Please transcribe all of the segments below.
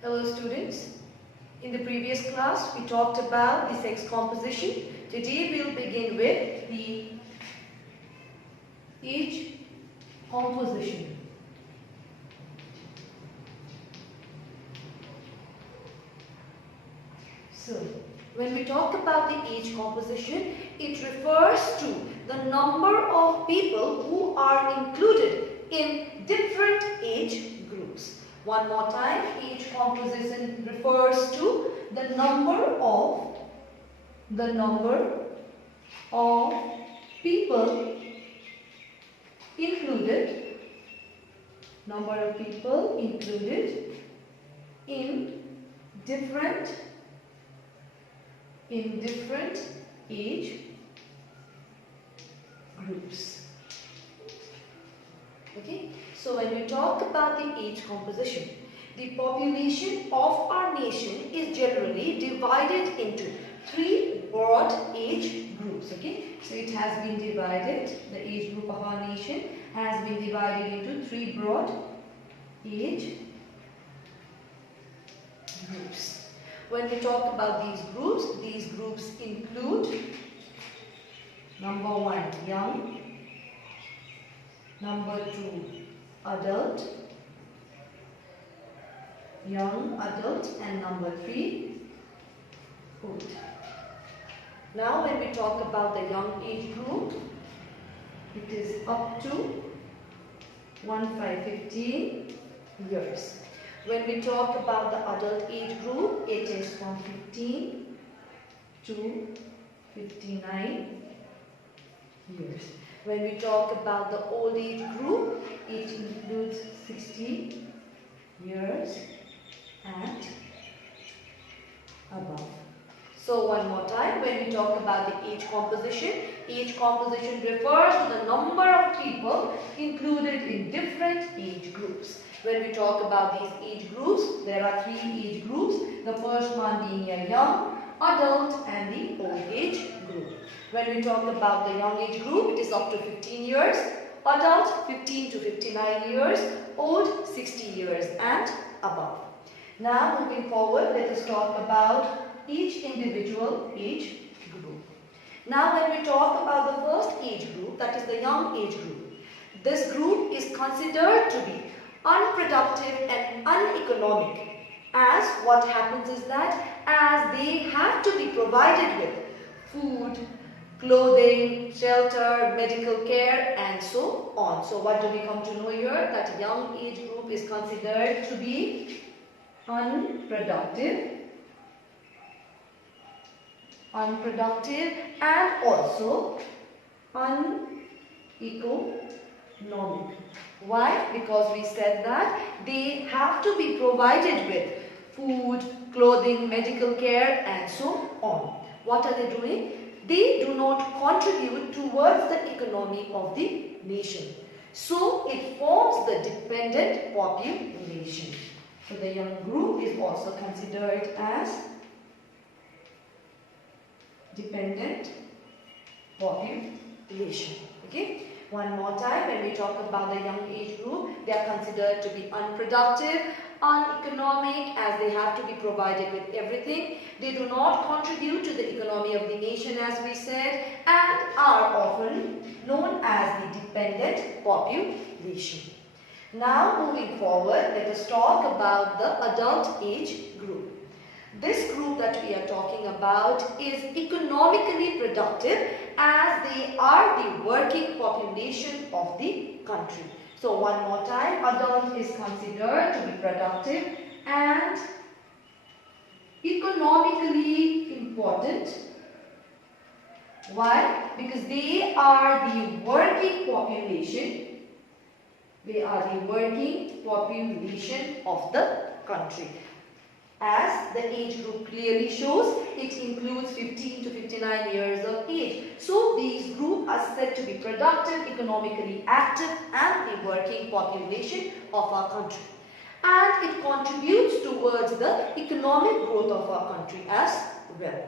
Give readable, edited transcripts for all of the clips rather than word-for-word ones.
Hello students, in the previous class we talked about the sex composition. Today we will begin with the age composition. So, when we talk about the age composition, it refers to the number of people who are included in different age groups. One more time, age composition refers to the number of people included in different age groups. Okay, so when we talk about the age composition, the population of our nation is generally divided into three broad age groups. Okay, so it has been divided, the age group of our nation has been divided into three broad age groups. When we talk about these groups include number 1, young, number 2, adult, and number 3, old. Now when we talk about the young age group, it is up to 15 years. When we talk about the adult age group, it is from 15 to 59 years. When we talk about the old age group, it includes 60 years and above. So one more time, when we talk about the age composition refers to the number of people included in different age groups. When we talk about these age groups, there are three age groups. The first one being a young, adult, and the old age group. When we talk about the young age group, it is up to 15 years, adult 15 to 59 years, old 60 years and above. Now moving forward, let us talk about each individual age group. Now when we talk about the first age group, that is the young age group, this group is considered to be unproductive and uneconomic, as what happens is that as they have to be provided with food, clothing, shelter, medical care and so on. So what do we come to know here? That young age group is considered to be unproductive and also uneconomic. Why? Because we said that they have to be provided with food, clothing, medical care and so on. What are they doing? They do not contribute towards the economy of the nation. So it forms the dependent population. So the young group is also considered as dependent population. Okay. One more time, when we talk about the young age group, they are considered to be unproductive, uneconomic, as they have to be provided with everything. They do not contribute to the economy of the nation, as we said, and are often known as the dependent population. Now moving forward, let us talk about the adult age group. This group that we are talking about is economically productive, as they are the working population of the country. So one more time, adult is considered to be productive and economically important. Why? Because they are the working population. They are the working population of the country. As the age group clearly shows, it includes 15 to 59 years of age. So these groups are said to be productive, economically active and the working population of our country. And it contributes towards the economic growth of our country as well.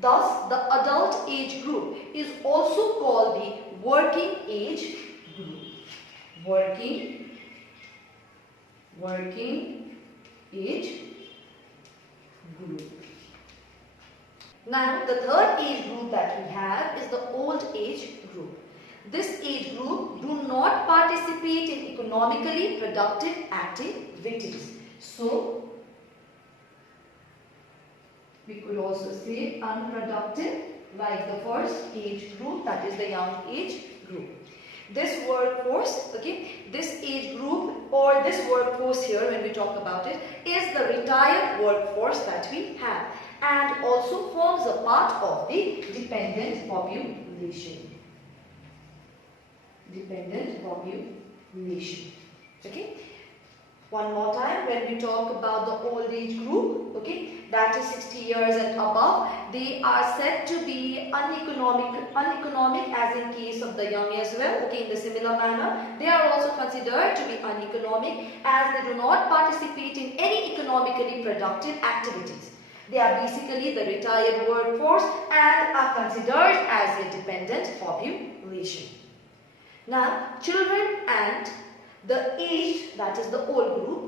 Thus, the adult age group is also called the working age group. Working age Now, the third age group that we have is the old age group. This age group do not participate in economically productive activities. So, we could also say unproductive, like the first age group, that is the young age group. This workforce, this age group or this workforce here, when we talk about it, is the retired workforce that we have and also forms a part of the dependent population. Dependent population. Okay. One more time, when we talk about the old age group, that is 60 years and above, they are said to be uneconomic as in case of the young as well, in the similar manner. They are also considered to be uneconomic as they do not participate in any economically productive activities. They are basically the retired workforce and are considered as a dependent population. Now, children and the age, that is the old group,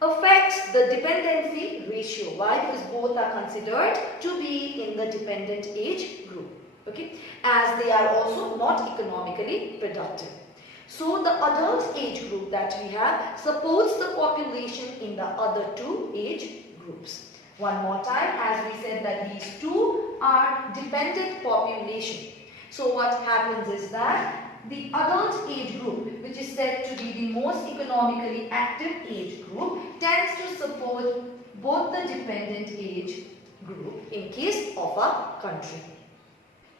affects the dependency ratio. Why? Because both are considered to be in the dependent age group, as they are also not economically productive. So, the adult age group that we have supports the population in the other two age groups. One more time, as we said that these two are dependent population. So, what happens is that the adult age group, which is said to be the most economically active age group, tends to support both the dependent age group in case of a country.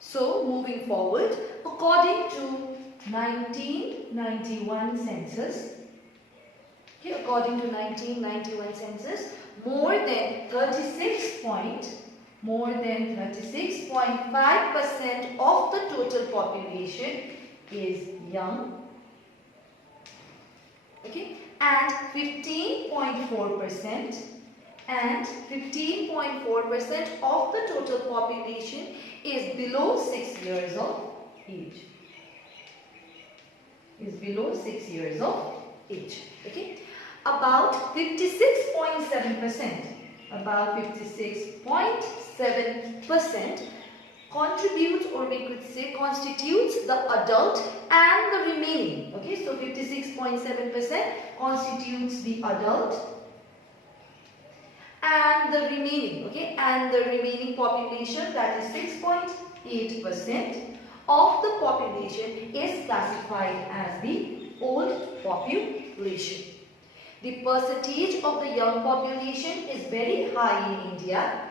So, moving forward, according to 1991 census, according to 1991 census, more than 36.5% of the total population is young, and 15.4% of the total population is below 6 years of age. About 56.7% contributes, or we could say constitutes, the adult and the remaining. So 56.7% constitutes the adult and the remaining. And the remaining population, that is 6.8% of the population, is classified as the old population. The percentage of the young population is very high in India.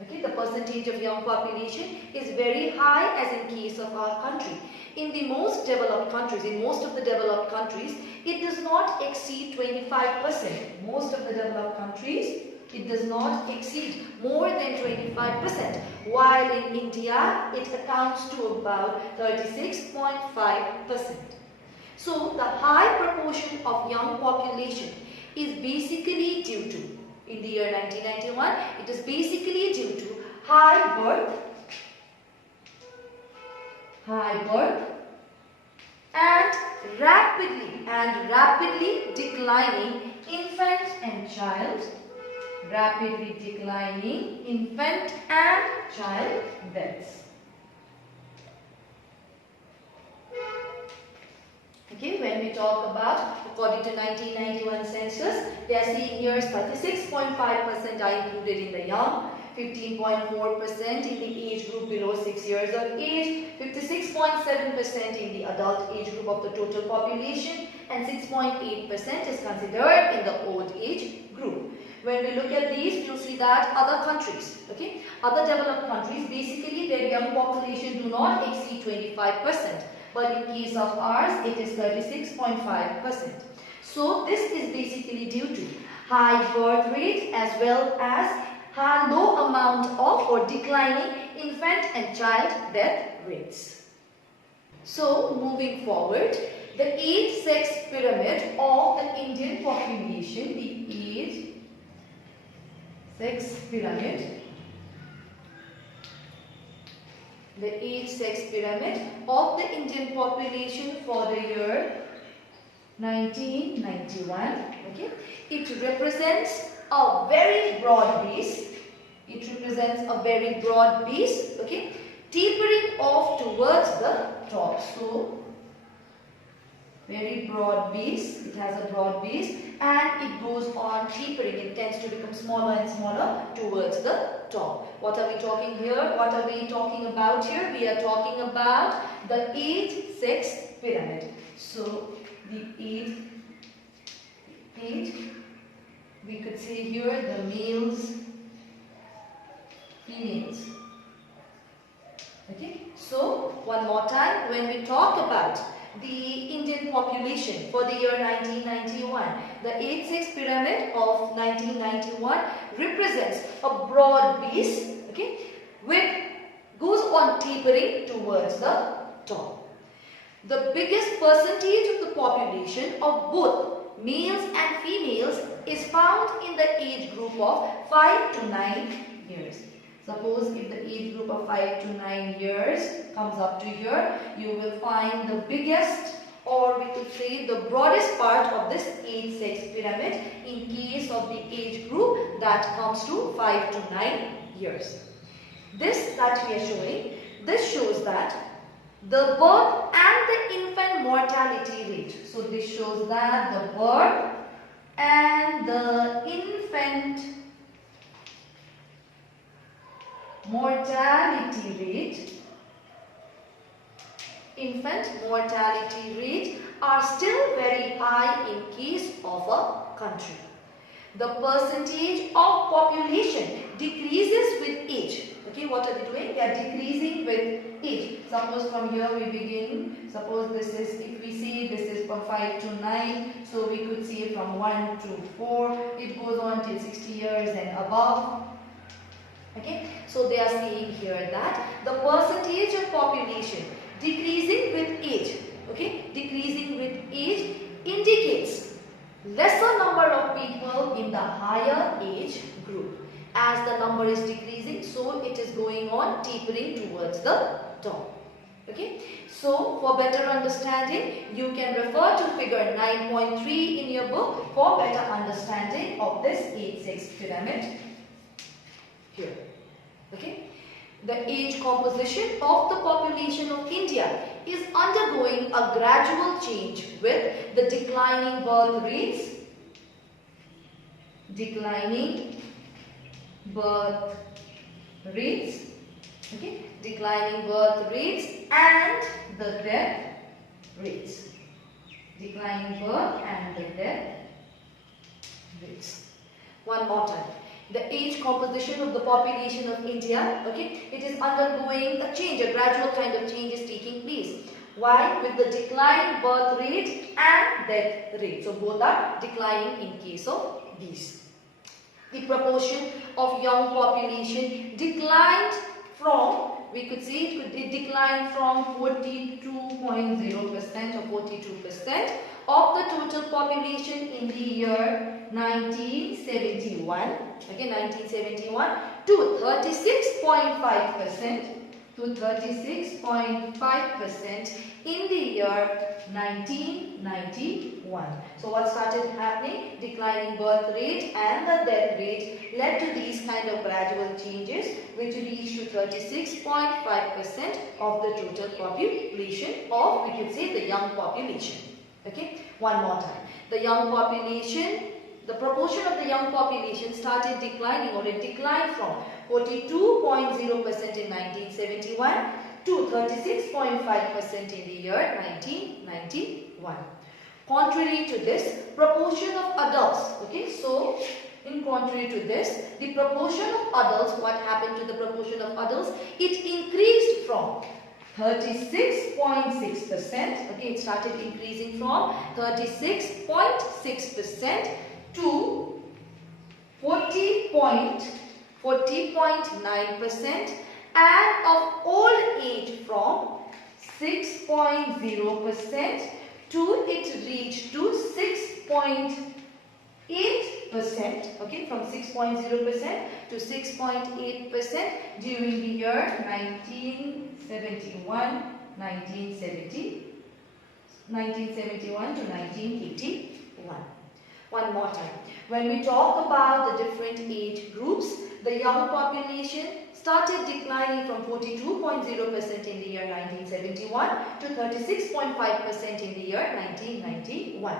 The percentage of young population is very high as in case of our country. In the most developed countries, in most of the developed countries, it does not exceed 25%. Most of the developed countries, it does not exceed more than 25%. While in India, it accounts to about 36.5%. So, the high proportion of young population is basically due to, in the year 1991, it is basically due to high birth and rapidly declining infant and child deaths. When we talk about, according to 1991 census, they are saying here 36.5% are included in the young, 15.4% in the age group below 6 years of age, 56.7% in the adult age group of the total population, and 6.8% is considered in the old age group. When we look at these, we'll see that other countries, other developed countries, basically their young population do not exceed 25%. But in case of ours, it is 36.5%. So, this is basically due to high birth rate as well as low amount of or declining infant and child death rates. So, moving forward, the age-sex pyramid of the Indian population, the age-sex pyramid. The age-sex pyramid of the Indian population for the year 1991. It represents a very broad base It represents a very broad base, okay, tapering off towards the top. So, very broad base, it has a broad base and it goes on tapering, it tends to become smaller and smaller towards the top. What are we talking here? What are we talking about here? We are talking about the 8-6 pyramid. So the 8, we could say here the males, females. Okay, so one more time, when we talk about the Indian population for the year 1991, the 8-6 pyramid of 1991 represents a broad base, okay, which goes on tapering towards the top. The biggest percentage of the population of both males and females is found in the age group of 5 to 9 years. Suppose if the age group of 5 to 9 years comes up to here, you will find the biggest, or we could say the broadest part of this 8-6 pyramid in case of the age group that comes to 5 to 9 years. This that we are showing, this shows that the birth and the infant mortality rate. So this shows that the birth and the infant mortality rate are still very high in case of a country. The percentage of population decreases with age. Okay, what are we doing? We are decreasing with age. Suppose from here we begin. Suppose this is, if we see this is from 5 to 9. So we could see from 1 to 4. It goes on till 60 years and above. Okay, so they are saying here that the percentage of population decreasing with age, okay, decreasing with age indicates lesser number of people in the higher age group. As the number is decreasing, so it is going on tapering towards the top. Okay, so for better understanding, you can refer to figure 9.3 in your book for better understanding of this 8-6 pyramid here. Okay, the age composition of the population of India is undergoing a gradual change with the declining birth rates, okay, declining birth rates and the death rates, declining birth and the death rates. One more time. The age composition of the population of India, okay, it is undergoing a change, a gradual kind of change is taking place. Why? With the declining birth rate and death rate. So both are declining in case of these. The proportion of young population declined from, we could see it declined from 42.0% or 42% of the total population in the year 1971, okay, 1971 to 36.5% in the year 1991. So what started happening? Declining birth rate and the death rate led to these kind of gradual changes which reached to 36.5% of the total population, or we could say the young population. Okay, one more time. The young population, the proportion of the young population started declining, or it declined from 42.0% in 1971 to 36.5% in the year 1991. Contrary to this, proportion of adults, okay, so in contrary to this, the proportion of adults, what happened to the proportion of adults? It increased from 36.6%, okay, it started increasing from 36.6% to 40.9%, and of old age from 6.0% to it reached to 6.8%, okay, from 6.0% to 6.8% during the year 1971 to 1981. One more time. When we talk about the different age groups, the young population started declining from 42.0% in the year 1971 to 36.5% in the year 1991.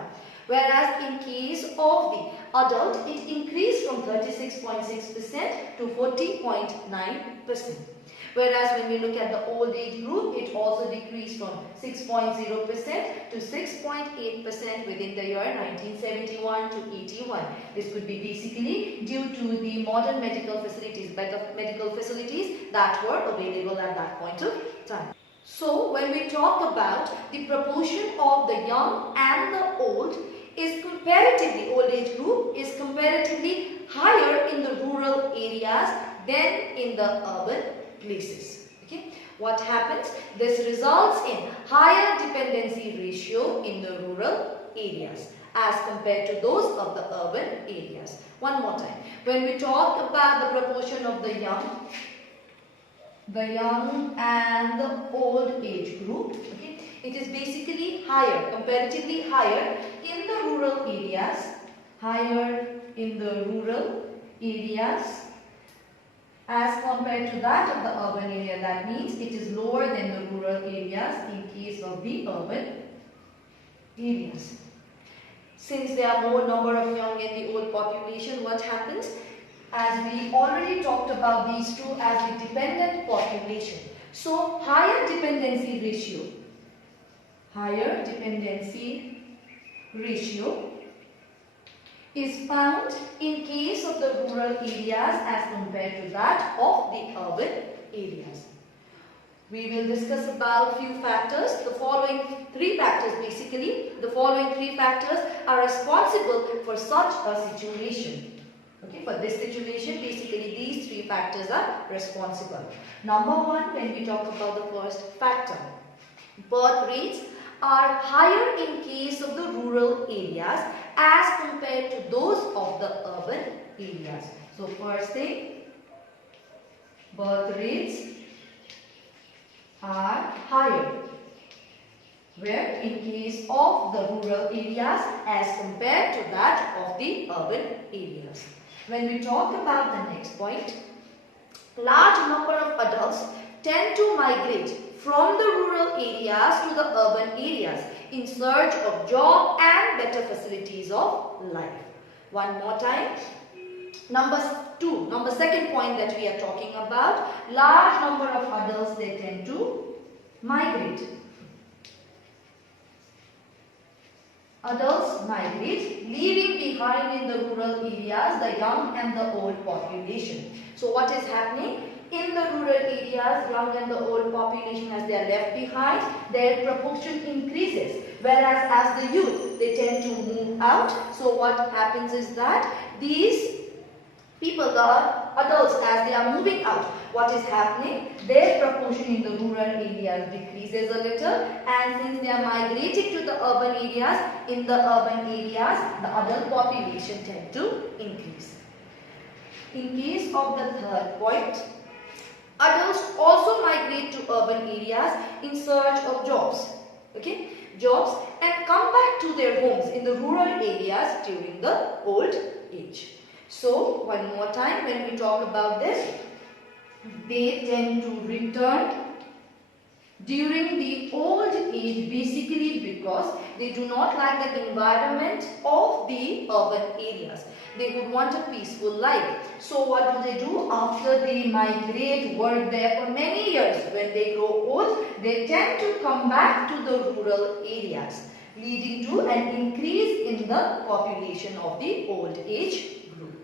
Whereas in case of the adult, it increased from 36.6% to 40.9%. Whereas when we look at the old age group, it also decreased from 6.0% to 6.8% within the year 1971 to 81. This could be basically due to the modern medical facilities, better medical facilities that were available at that point of time. So when we talk about the proportion of the young and the old is comparatively, old age group is comparatively higher in the rural areas than in the urban places. Okay, what happens? This results in higher dependency ratio in the rural areas as compared to those of the urban areas. One more time. When we talk about the proportion of the young and the old age group, okay, it is basically higher, comparatively higher in the rural areas, as compared to that of the urban area. That means it is lower than the rural areas in case of the urban areas. Since there are more number of young and the old population, what happens? As we already talked about these two as the dependent population. So higher dependency ratio is found in case of the rural areas as compared to that of the urban areas. We will discuss about few factors. The following three factors are responsible for such a situation. Okay, for this situation, basically these three factors are responsible. Number one, when we talk about the first factor, birth rates are higher in case of the rural areas as compared to those of the urban areas. So first thing, birth rates are higher where in case of the rural areas as compared to that of the urban areas. When we talk about the next point, large number of adults tend to migrate from the rural areas to the urban areas in search of job and better facilities of life. One more time. Number second point that we are talking about, large number of adults, they tend to migrate. Adults migrate, leaving behind in the rural areas the young and the old population. So what is happening? In the rural areas, young and the old population, as they are left behind, their proportion increases. Whereas as the youth, they tend to move out. So what happens is that these people, the adults, as they are moving out, what is happening? Their proportion in the rural areas decreases a little, and since they are migrating to the urban areas, in the urban areas, the adult population tend to increase. In case of the third point, adults also migrate to urban areas in search of jobs. Okay? Jobs, and come back to their homes in the rural areas during the old age. So, one more time, when we talk about this, they tend to return during the old age, basically because they do not like the environment of the urban areas. They would want a peaceful life. So what do they do? After they migrate, work there for many years, when they grow old, they tend to come back to the rural areas, leading to an increase in the population of the old age group.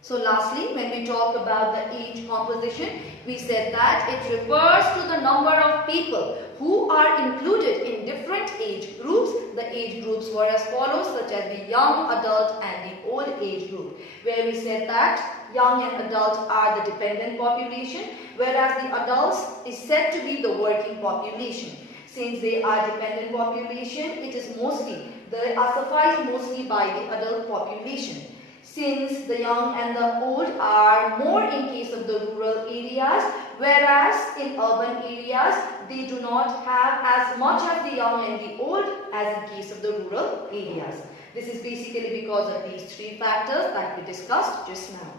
So lastly, when we talk about the age composition, we said that it refers to the number of people who are included in different age groups. The age groups were as follows, such as the young adult and the old age group, where we said that young and adult are the dependent population, whereas the adults is said to be the working population. Since they are dependent population, it is mostly, they are sufficed mostly by the adult population. Since the young and the old are more in case of the rural areas, whereas in urban areas, they do not have as much as the young and the old as in case of the rural areas. This is basically because of these three factors that we discussed just now.